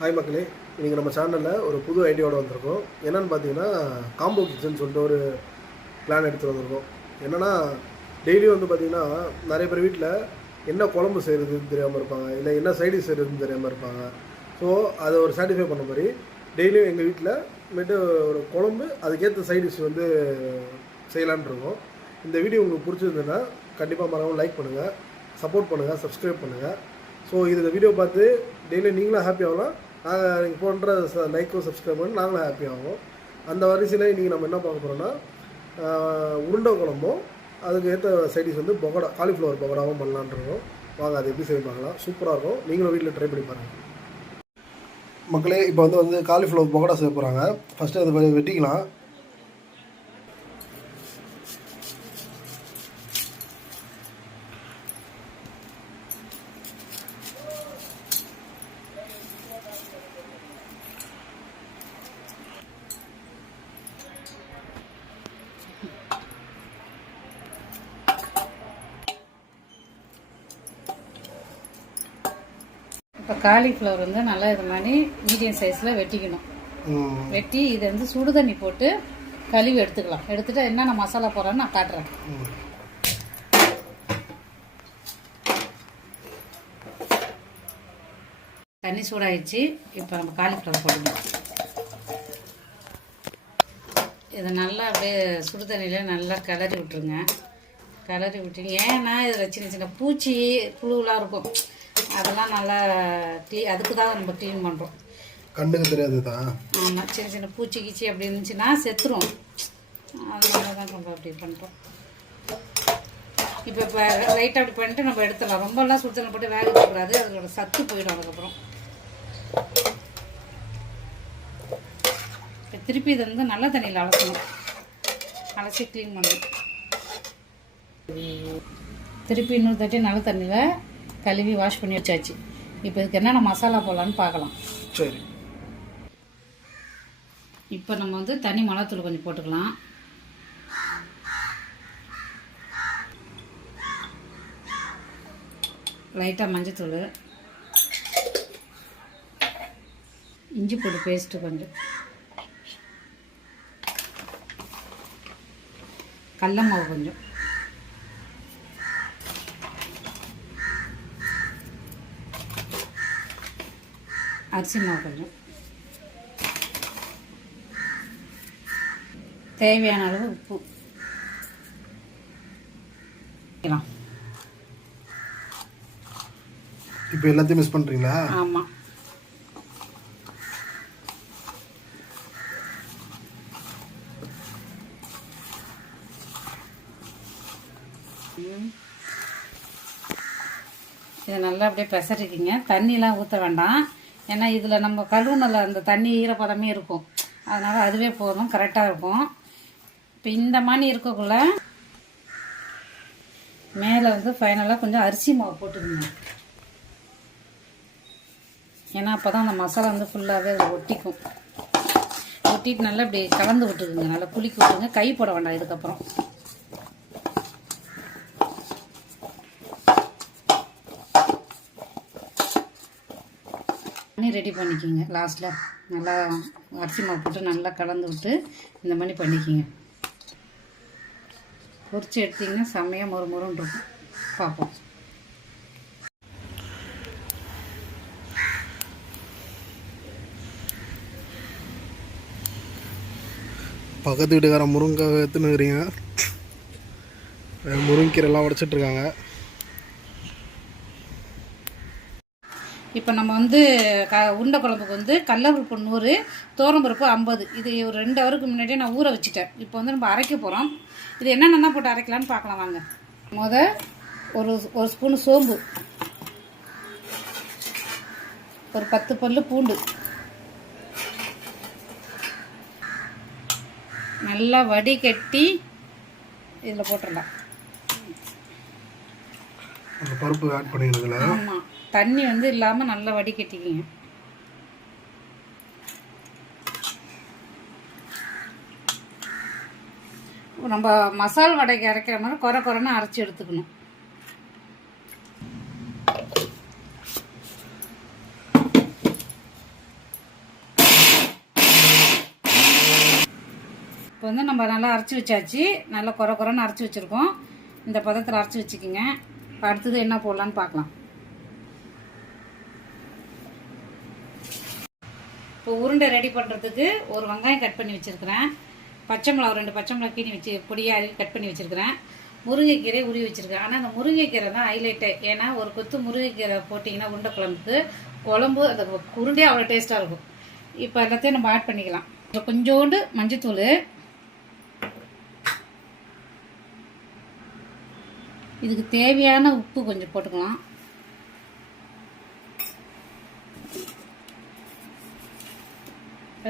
Hi மக்களே, இன்றைக்கி நம்ம சேனலில் ஒரு புது ஐடியாவோட வந்திருக்கோம். என்னென்னு பார்த்தீங்கன்னா, காம்போ கிச்சன் சொல்லிட்டு ஒரு பிளான் எடுத்து வந்திருக்கோம். என்னென்னா, டெய்லியும் வந்து பார்த்திங்கன்னா நிறைய பேர் வீட்டில் என்ன குழம்பு செய்கிறதுன்னு தெரியாமல் இருப்பாங்க, இல்லை என்ன சைடிஷ் செய்கிறதுன்னு தெரியாமல் இருப்பாங்க. ஸோ அதை ஒரு சாட்டிஸ்ஃபை பண்ண மாதிரி டெய்லியும் எங்கள் வீட்டில் மேட்டு ஒரு குழம்பு அதுக்கேற்ற சைடிஷ் வந்து செய்யலான் இருக்கோம். இந்த வீடியோ உங்களுக்கு பிடிச்சிருந்ததுன்னா கண்டிப்பாக மறக்காமல் லைக் பண்ணுங்கள், சப்போர்ட் பண்ணுங்கள், சப்ஸ்கிரைப் பண்ணுங்கள். ஸோ இந்த வீடியோ பார்த்து டெய்லி நீங்களும் ஹாப்பி ஆகலாம், நாங்கள் நீங்கள் பண்ணுற லைக்கும் சப்ஸ்கிரைப் பண்ணி நாங்களும் ஹாப்பி ஆகும். அந்த வரிசையில் இன்றைக்கி நம்ம என்ன பார்க்க போகிறோன்னா, உருண்டை குழம்பும் அதுக்கு ஏற்ற சைடிஷ் வந்து பகோடா, காலிஃப்ளவர் பகோடாவும் பண்ணலான் இருக்கோம். வாங்க அதை எப்படி செய்ய பார்க்கலாம். சூப்பராக இருக்கும், நீங்களும் வீட்டில் ட்ரை பண்ணி பாருங்கள். மக்களே, இப்போ வந்து காலிஃப்ளவர் பகோடா செய்ய போகிறாங்க. ஃபஸ்ட்டு அதை வெட்டிக்கலாம். இப்போ காலிஃப்ளவர் வந்து நல்லா இது மாதிரி மீடியம் சைஸில் வெட்டிக்கணும். வெட்டி இதை வந்து சுடு தண்ணி போட்டு கழுவி எடுத்துக்கலாம். எடுத்துகிட்டு என்னென்ன மசாலா போடுறேன்னு நான் காட்டுறேன். தண்ணி சூடாயிடுச்சு. இப்போ நம்ம காலிஃப்ளவர் போடணும். இதை நல்லா அப்படியே சுடு தண்ணியில் நல்லா கிளறி விட்டுருங்க. கிளறி விட்டுங்க. ஏன்னா இதில் சின்ன சின்ன பூச்சி புழுவெலாம் இருக்கும், அதெல்லாம் நல்லா அதுக்கு தான் நம்ம க்ளீன் பண்ணுறோம். கண்ணுக்கு தெரியாது தான். ஆமாம், சின்ன சின்ன பூச்சி கீச்சி அப்படி இருந்துச்சுன்னா செத்துரும். அதனால தான் நம்ம அப்படி பண்ணுறோம். இப்போ லைட்டாக அப்படி பண்ணிட்டு நம்ம எடுத்துடலாம். ரொம்பலாம் சுத்தனை போட்டு வேக வைக்கக்கூடாது, அதோட சத்து போயிடும். அதுக்கப்புறம் இப்போ திருப்பி இதை வந்து நல்ல தண்ணியில் அலசணும். அலசி க்ளீன் பண்ணணும். திருப்பி இன்னொரு தட்டி நல்ல தண்ணியில் கழுவி வாஷ் பண்ணி வச்சாச்சு. இப்போ இதுக்கு என்னென்ன மசாலா போடலான்னு பார்க்கலாம். சரி, இப்போ நம்ம வந்து தனி மிளகாத்தூள் கொஞ்சம் போட்டுக்கலாம். லைட்டாக மஞ்சத்தூள், இஞ்சி பூண்டு பேஸ்ட்டு கொஞ்சம், கடல மாவு கொஞ்சம், அரிசி மாவு கொஞ்சம், தேவையான அளவு உப்பு. இப்போ எல்லாத்தையும் மிக்ஸ் பண்ணுறீங்களா? ஆமாம். இதை நல்லா அப்படியே பெசரிக்கிங்க. தண்ணிலாம் ஊற்ற வேண்டாம், ஏன்னா இதில் நம்ம கழுவுனில் அந்த தண்ணி ஈரப்பதமே இருக்கும். அதனால் அதுவே போதும், கரெக்டாக இருக்கும். இப்போ இந்த மாதிரி இருக்கக்குள்ள மேலே வந்து ஃபைனலாக கொஞ்சம் அரிசி மாவு போட்டுக்கோங்க. ஏன்னா அப்போ தான் அந்த மசாலா வந்து ஃபுல்லாகவே அதில் ஒட்டிக்கும். ஒட்டிட்டு நல்லா இப்படி கலந்து விட்டுக்குங்க, நல்லா குலுக்கி விட்டுங்க. கை போட வேண்டாம். இதுக்கப்புறம் ரெடி பண்ணிக்கிங்க. லாஸ்ட்டில் நல்லா அரிசி மாவு போட்டு நல்லா கலந்து விட்டு இந்த மாதிரி பண்ணிக்கிங்க. பொரிச்சு எடுத்திங்கன்னா செம்மையாக மொறுமொறுன்னு இருக்கும். பார்ப்போம். பக்கத்து வீட்டுக்கார முருங்கை எடுத்துன்னுக்குறீங்க, முருங்கீரைலாம் உடச்சிட்ருக்காங்க. இப்போ நம்ம வந்து உருண்டை குழம்புக்கு வந்து கடலப்பருப்பு 100, துவரம்பருப்பு 50. இது ஒரு 2 ஹவருக்கு முன்னாடியே நான் ஊற வச்சுட்டேன். இப்போ வந்து நம்ம அரைக்க போகிறோம். இது என்னென்ன போட்டு அரைக்கலான்னு பார்க்கலாம் வாங்க. ஒரு ஸ்பூன் சோம்பு, ஒரு 10 பல்லு பூண்டு, நல்லா வடிகட்டி இதில் போட்டுடலாம். பருப்பு ஆட் பண்ணிடுறதுல. ஆமாம், தண்ணி வந்து இல்லாமல் நல்லா வடிகட்டிக்கிங்க. நம்ம மசால் வடைக்கு அரைக்கிற மாதிரி குறை குறைன்னு அரைச்சி எடுத்துக்கணும். வந்து நம்ம நல்லா அரைச்சி வச்சாச்சு, நல்லா குறைன்னு அரைச்சி வச்சுருக்கோம். இந்த பதத்தில் அரைச்சி வச்சுக்கோங்க. இப்போ அடுத்தது என்ன போடலான்னு பார்க்கலாம். இப்போ உருண்டை ரெடி பண்ணுறதுக்கு ஒரு வெங்காயம் கட் பண்ணி வச்சுருக்கிறேன், பச்சை மிளகா 2 பச்சை மிளகா கீனி வச்சு பொடியாக கட் பண்ணி வச்சுருக்கிறேன், முருங்கைக்கீரை உருவி வச்சுருக்கேன். ஆனால் அந்த முருங்கைக்கீரை தான் ஹைலைட்டு. ஏன்னா ஒரு கொத்து முருங்கைக்கீரை போட்டிங்கன்னா உருண்டை குழம்பு அந்த உருண்டையே அவ்வளோ டேஸ்ட்டாக இருக்கும். இப்போ எல்லாத்தையும் நம்ம ஆட் பண்ணிக்கலாம். கொஞ்சோண்டு மஞ்சத்தூள், இதுக்கு தேவையான உப்பு கொஞ்சம் போட்டுக்கலாம்.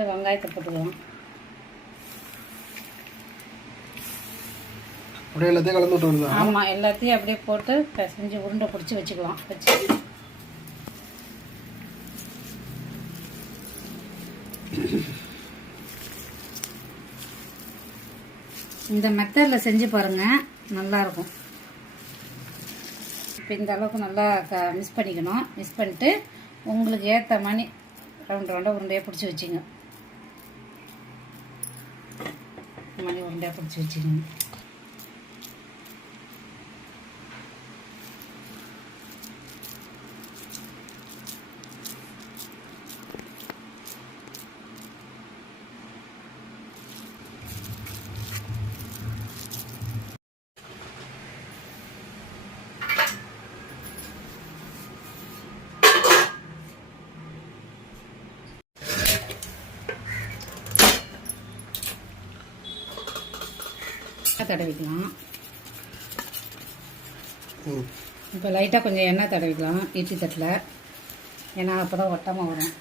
வெங்காயத்தை போட்டுக்கலாம். அப்படியே எல்லாத்தையும் கலந்து விட்டு. ஆமாம், எல்லாத்தையும் அப்படியே போட்டு பிசைஞ்சு உருண்டை பிடிச்சி வச்சுக்கலாம். வச்சு இந்த மெத்தடில் செஞ்சு பாருங்கள், நல்லாயிருக்கும். இப்போ இந்த அளவுக்கு நல்லா மிக்ஸ் பண்ணிக்கணும். மிக்ஸ் பண்ணிட்டு உங்களுக்கு ஏற்ற மாதிரி ரவுண்டாக உருண்டையாக பிடிச்சி வச்சுங்க. மணி உருண்டையாக பிடிச்சி வச்சுக்கோங்க. தடவிக்கலாம். இப்போ லைட்டாக கொஞ்சம் எண்ணெய் தடவிக்கலாம் இட்லி தட்டில், ஏன்னா அப்போ தான் ஒட்டாமல் வரும்.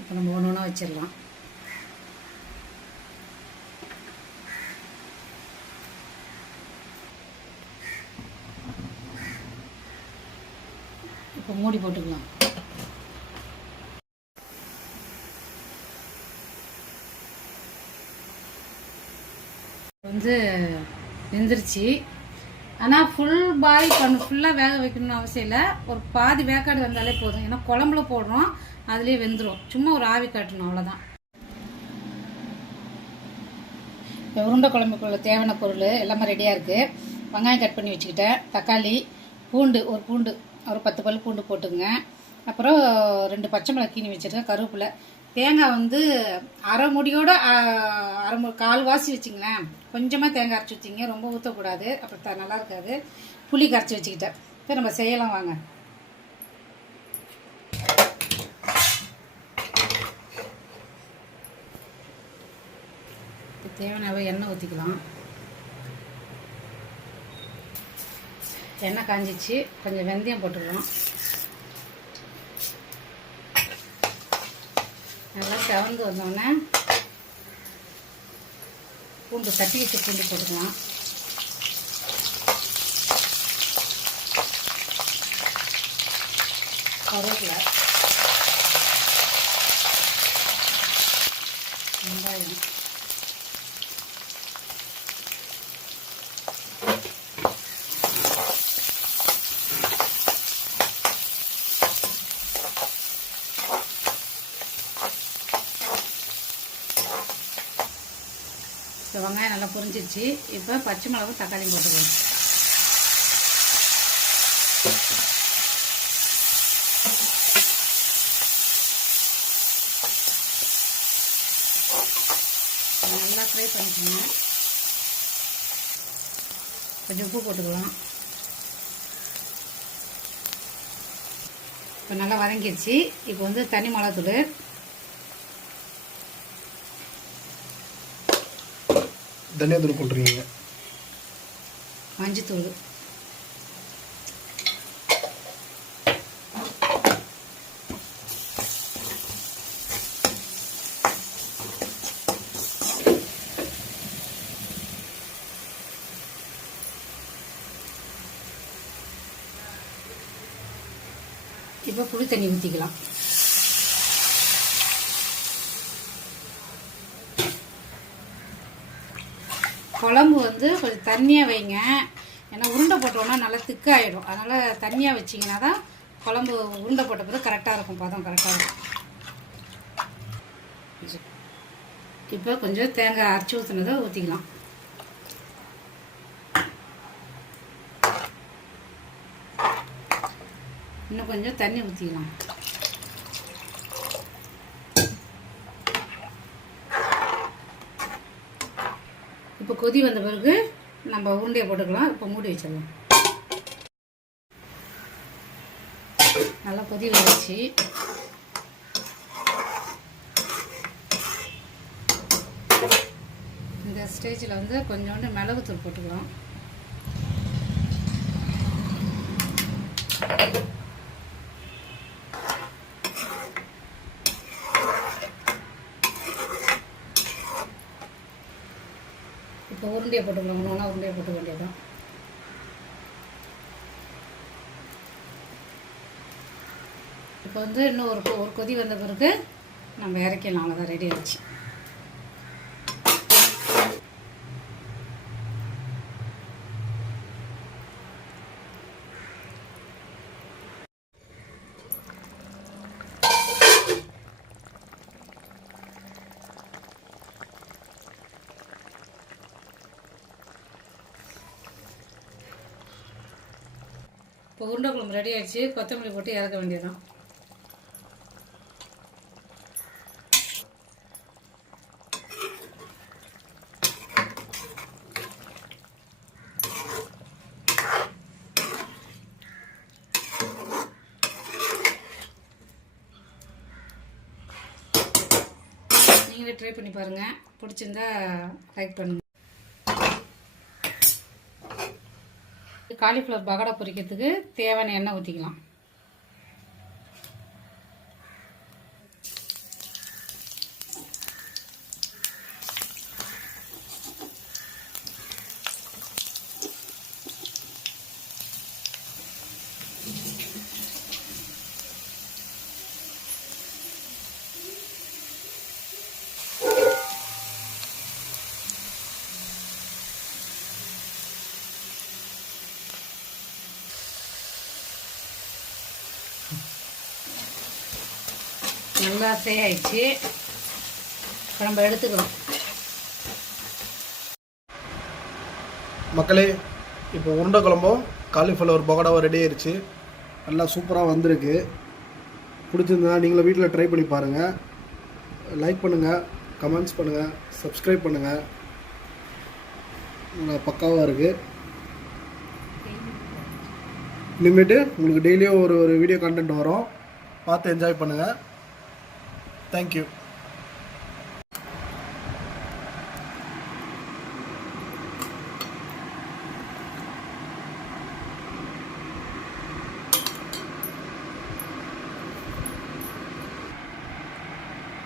இப்போ நம்ம ஒன்று ஒன்றா வச்சிடலாம். இப்போ மூடி போட்டுக்கலாம். வந்து வெந்துருச்சு. ஆனால் ஃபுல்லாக வேக வைக்கணும்னு அவசியம் இல்லை. ஒரு பாதி வேக்காடு வந்தாலே போதும். ஏன்னா குழம்புல போடுறோம், அதுலேயே வெந்துடும். சும்மா ஒரு ஆவி காட்டணும், அவ்வளோதான். இப்போ உருண்டை குழம்புக்குள்ள தேவையான பொருள் எல்லாமே ரெடியாக இருக்குது. வெங்காயம் கட் பண்ணி வச்சுக்கிட்டேன், தக்காளி, பூண்டு ஒரு 10 பல் பூண்டு போட்டுங்க. அப்புறம் 2 பச்சை மிளகா கீனி வச்சுருக்கேன், கருவேப்பிலை, தேங்காய் வந்து அரை முடியோட கால்வாசி வச்சிங்களேன். கொஞ்சமாக தேங்காய் அரைச்சி வச்சிங்க, ரொம்ப ஊற்றக்கூடாது, அப்புறம் நல்லா இருக்காது. புளி கரைச்சி வச்சுக்கிட்டேன். இப்போ நம்ம செய்யலாம் வாங்க. இப்போ தேவையான எண்ணெய் ஊற்றிக்கலாம். எண்ணெய் காஞ்சிச்சு, கொஞ்சம் வெந்தயம் போட்டுக்கலாம். நல்லா செவந்து வந்தோடனே பூண்டு தட்டி வச்சு பூண்டு போட்டுக்கலாம். கருவேப்பிலை, வெங்காயம், இப்போ வெங்காயம் நல்லா புரிஞ்சிருச்சு. இப்போ பச்சை மிளகும் தக்காளியும் போட்டுக்கலாம். நல்லா ஃப்ரை பண்ணிக்கோங்க. கொஞ்சம் உப்பு போட்டுக்கலாம். இப்போ நல்லா வதங்கிடுச்சு. இப்போ வந்து தனி மிளகாத்தூள், தனியாத்தூள் போட்டுருக்கீங்க, மஞ்சத்தூள், இப்போ புளி தண்ணி ஊற்றிக்கலாம். குழம்பு வந்து கொஞ்சம் தண்ணியாக வைங்க, ஏன்னா உருண்டை போட்டோன்னா நல்லா திக்காயிடும். அதனால் தண்ணியாக வச்சிங்கன்னா தான் குழம்பு உருண்டை போட்ட பிறகு கரெக்டாக இருக்கும், பதம் கரெக்டாக இருக்கும். இப்போ கொஞ்சம் தேங்காய் அரைச்சி ஊற்றுனதை ஊற்றிக்கலாம். இன்னும் கொஞ்சம் தண்ணி ஊற்றிக்கலாம். இப்போ கொதி வந்த பிறகு நம்ம உருண்டையை போட்டுக்கலாம். இப்போ மூடி வச்சிடலாம். நல்லா கொதி வந்துச்சு. இந்த ஸ்டேஜில் வந்து கொஞ்சோண்டு மிளகுத்தூள் போட்டுக்கலாம். இப்போ உருண்டையை போட்டுக்கலாம். ஒன்று உருண்டையை போட்டுக்க வேண்டியதான். இப்போ வந்து இன்னும் ஒரு கொதி வந்த பிறகு நம்ம இறக்கலாம். அவ்வளோதான், ரெடி ஆச்சு. இப்போ உருண்டை குழம்பு ரெடி ஆயிடுச்சு. கொத்தமல்லி போட்டு இறக்க வேண்டியதுதான். நீங்களே ட்ரை பண்ணி பாருங்கள். பிடிச்சிருந்தா லைக் பண்ணுங்கள். காலிஃப்ளவர் பகோடா பொரிக்கிறதுக்கு தேவையான எண்ணெய் ஊற்றிக்கலாம். நல்லா ஆயிடுச்சு. இப்போ நம்ம எடுத்துக்கிறோம். மக்களே, இப்போ உருண்டை குழம்பும் காலிஃப்ளவர் பகோடாவும் ரெடி ஆயிடுச்சு. நல்லா சூப்பராக வந்திருக்கு. பிடிச்சிருந்தா நீங்களும் வீட்டில் ட்ரை பண்ணி பாருங்கள். லைக் பண்ணுங்கள், கமெண்ட்ஸ் பண்ணுங்கள், சப்ஸ்கிரைப் பண்ணுங்கள். பக்காவாக இருக்குது. இனிமேட்டு உங்களுக்கு டெய்லியும் ஒரு வீடியோ கண்டென்ட் வரும். பார்த்து என்ஜாய் பண்ணுங்கள். Thank you.